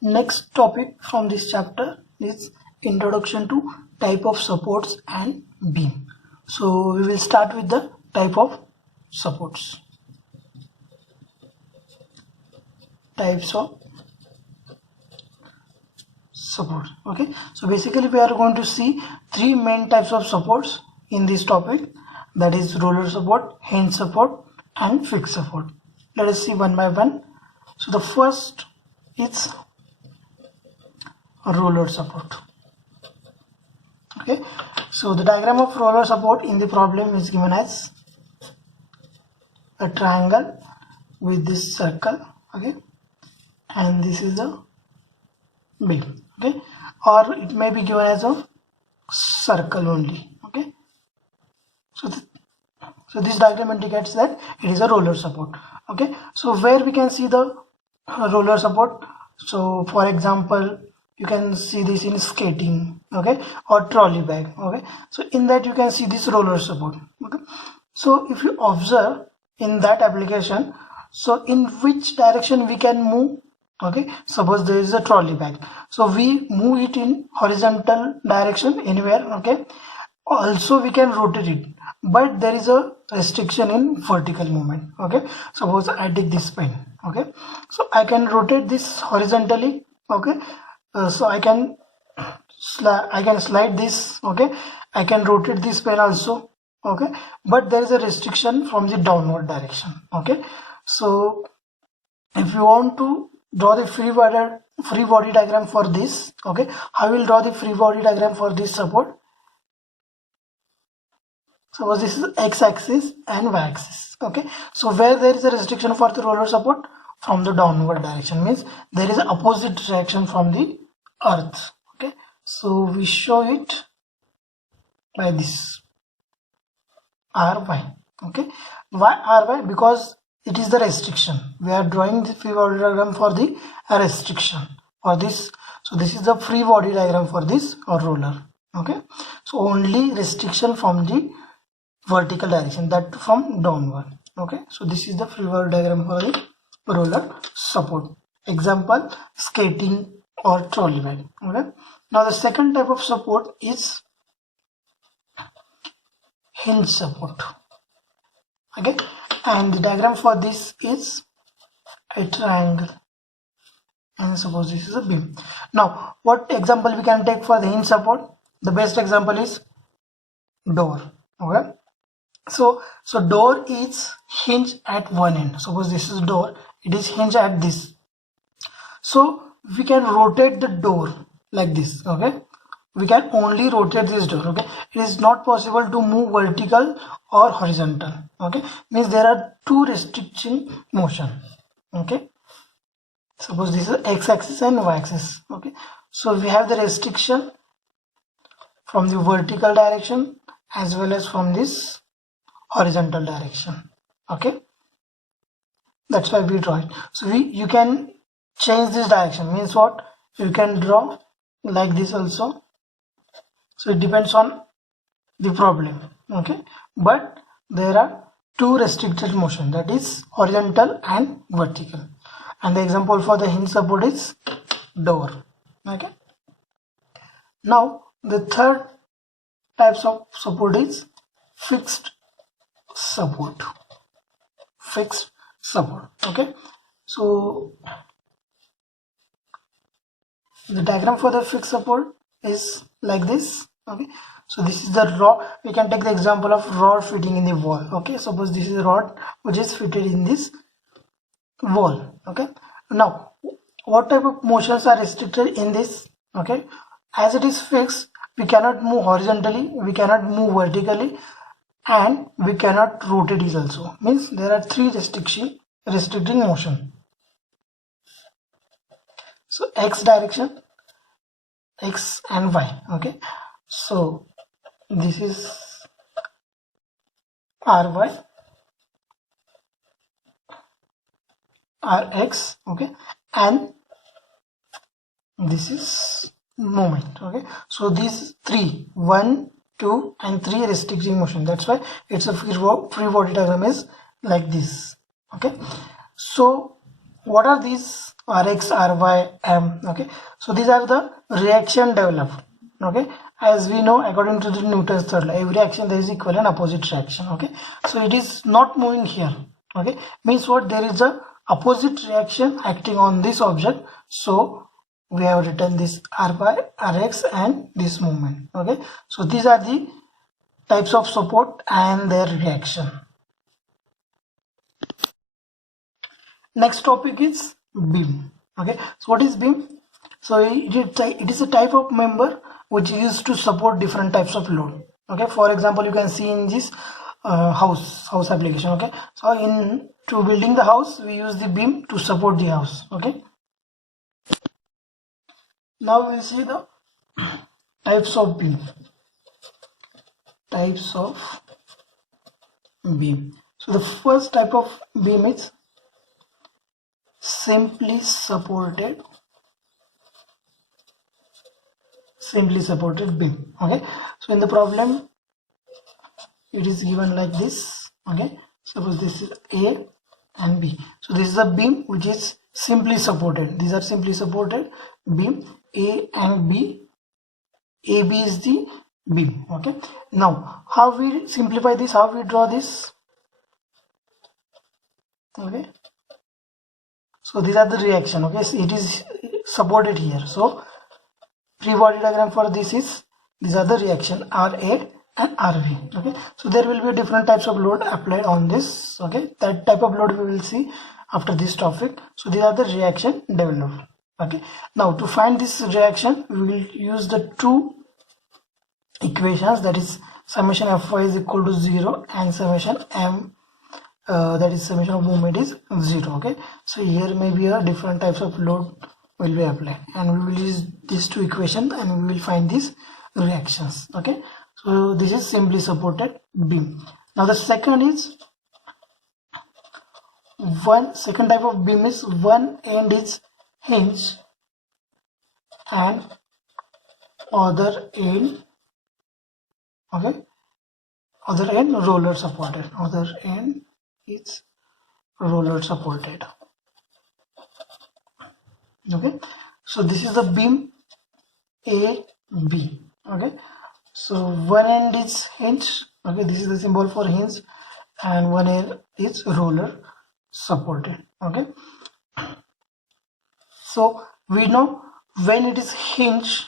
next topic from this chapter is introduction to type of supports and beam. So we will start with the type of supports. Types of support. Okay, so basically we are going to see three main types of supports in this topic, that is roller support, hinge support and fixed support. Let us see one by one. So the first is roller support. Okay, so the diagram of roller support in the problem is given as a triangle with this circle, okay, and this is the beam, okay, or it may be given as a circle only, okay. So this diagram indicates that it is a roller support, okay. So where we can see the roller support, so for example you can see this in skating, okay, or trolley bag, okay. So in that you can see this roller support, okay. So if you observe in that application, so in which direction we can move, okay, suppose there is a trolley bag, so we move it in horizontal direction anywhere, okay. Also we can rotate it, but there is a restriction in vertical movement, okay. Suppose I take this pen, okay, so I can rotate this horizontally, okay. So I can slide this, okay, I can rotate this pen also, okay, but there is a restriction from the downward direction, okay. So if you want to draw the free body diagram for this, okay, I will draw the free body diagram for this support. So this is x-axis and y-axis, okay. So where there is a restriction for the roller support, from the downward direction, means there is an opposite direction from the earth, okay. So we show it by this ry, okay. Why ry? Because it is the restriction. We are drawing the free body diagram for the restriction for this. So this is the free body diagram for this roller, okay. So only restriction from the vertical direction, that from downward, okay. So this is the free body diagram for the roller support. Example, skating or trolley bag, okay. Now the second type of support is hinge support, okay, and the diagram for this is a triangle, and suppose this is a beam. Now what example we can take for the hinge support? The best example is door, okay. So door is hinge at one end. Suppose this is door, it is hinge at this. So we can rotate the door like this, okay. We can only rotate this door, okay. It is not possible to move vertical or horizontal, okay. Means there are two restricting motion, okay. Suppose this is x-axis and y-axis, okay. So we have the restriction from the vertical direction as well as from this horizontal direction, okay. That's why we draw it. So you can change this direction, means what, you can draw like this also. So it depends on the problem, okay, but there are two restricted motion, that is horizontal and vertical, and the example for the hinge support is door, okay. Now the third types of support is fixed support. Fixed support, okay. So the diagram for the fixed support is like this, okay. So this is the rod. We can take the example of rod fitting in the wall, okay. Suppose this is a rod which is fitted in this wall, okay. Now what type of motions are restricted in this, okay. As it is fixed, we cannot move horizontally, we cannot move vertically, and we cannot rotate it also. Means there are three restricting motion. So x direction, x and y, okay. So this is ry, rx, okay, and this is moment, okay. So these three, 1, 2 and 3 restricting motion, that's why it's a free body diagram is like this, okay. So what are these Rx, Ry, M. Okay, so these are the reaction developed. Okay, as we know, according to the Newton's third law, every action there is equal and opposite reaction. Okay, so it is not moving here. Okay, means what, there is a opposite reaction acting on this object. So we have written this R by Rx and this movement. Okay, so these are the types of support and their reaction. Next topic is beam. Okay, so what is beam? So it is a type of member which is used to support different types of load. Okay, for example, you can see in this house application. Okay, so to building the house, we use the beam to support the house. Okay, now we'll see the types of beam. Types of beam. So the first type of beam is simply supported beam. Okay, so in the problem it is given like this. Okay, suppose this is A and B. So this is a beam which is simply supported. These are simply supported beam, A and B. AB is the beam. Okay, now how we simplify this, how we draw this? Okay, so these are the reaction. Okay, so it is supported here. So free body diagram for this is, these are the reaction RA and RV. Okay, so there will be different types of load applied on this. Okay, that type of load we will see after this topic. So these are the reaction developed. Okay, now to find this reaction, we will use the two equations, that is summation Fy is equal to 0 and summation M, that is summation of movement is 0. Okay, so here maybe a different types of load will be applied, and we will use these two equations and we will find these reactions. Okay, so this is simply supported beam. Now the second is second type of beam is one end is hinge and other end, okay, other end roller supported. Other end is roller supported. Okay, so this is the beam A B. Okay, so one end is hinge. Okay, this is the symbol for hinge, and one end is roller supported. Okay, so we know when it is hinge.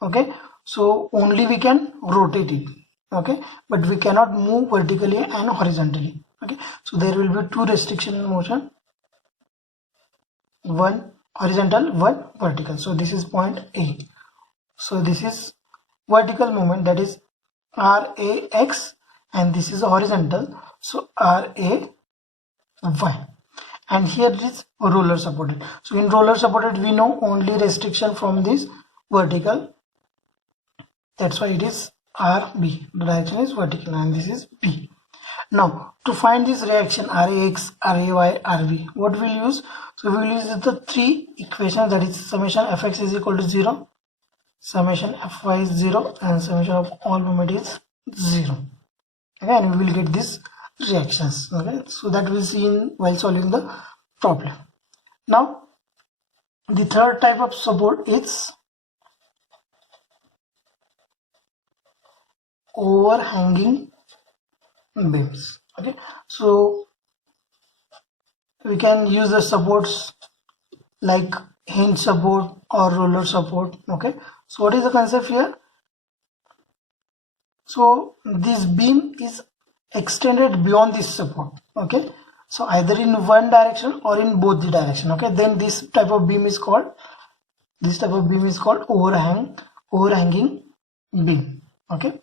Okay, so only we can rotate it. Okay, but we cannot move vertically and horizontally. Okay, so there will be two restriction in motion, one horizontal, one vertical. So this is point A. So this is vertical movement, that is RAX, and this is horizontal, so RAY. And here it is roller supported. So in roller supported, we know only restriction from this vertical. That's why it is RB. The direction is vertical, and this is B. Now to find this reaction RAX, RAY, RV, what we'll use? So we will use the three equations, that is summation Fx is equal to 0, summation Fy is 0, and summation of all moment is 0. Okay, and we will get these reactions. Okay, so that we'll see while solving the problem. Now the third type of support is overhanging beams. Okay, so we can use the supports like hinge support or roller support. Okay, so what is the concept here? So this beam is extended beyond this support. Okay, so either in one direction or in both the direction. Okay, then this type of beam is called overhanging beam. Okay,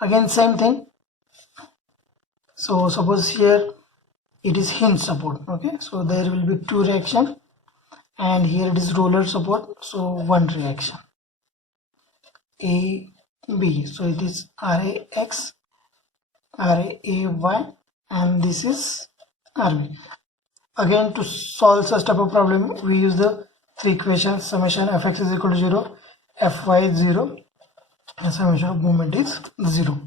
again same thing. So suppose here it is hinge support. Okay, so there will be two reaction, and here it is roller support, so one reaction A B. So it is RAX, RAY, and this is RB. Again, to solve such type of problem, we use the three equations. Summation Fx is equal to 0, Fy is 0, and summation of movement is 0.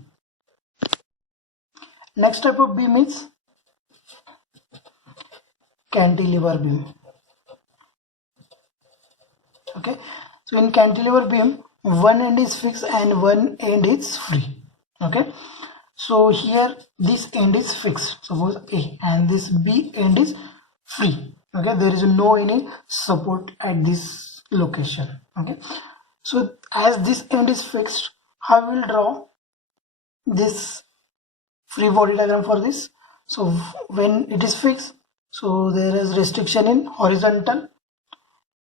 Next type of beam is cantilever beam. Okay, so in cantilever beam, one end is fixed and one end is free. Okay, so here this end is fixed, suppose A, and this B end is free. Okay, there is no any support at this location. Okay, so as this end is fixed, how we will draw this free body diagram for this? So when it is fixed, so there is restriction in horizontal.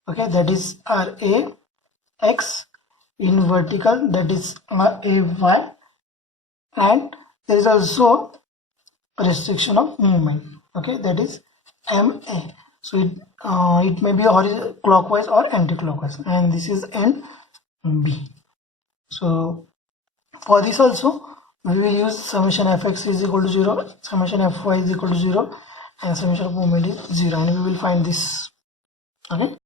Okay, that is RA X, in vertical that is RAY, and there is also restriction of movement. Okay, that is MA. So it may be clockwise or anti-clockwise, and this is NB. So for this also we will use summation fx is equal to 0, summation fy is equal to 0, and summation of movement is 0, and we will find this. Okay.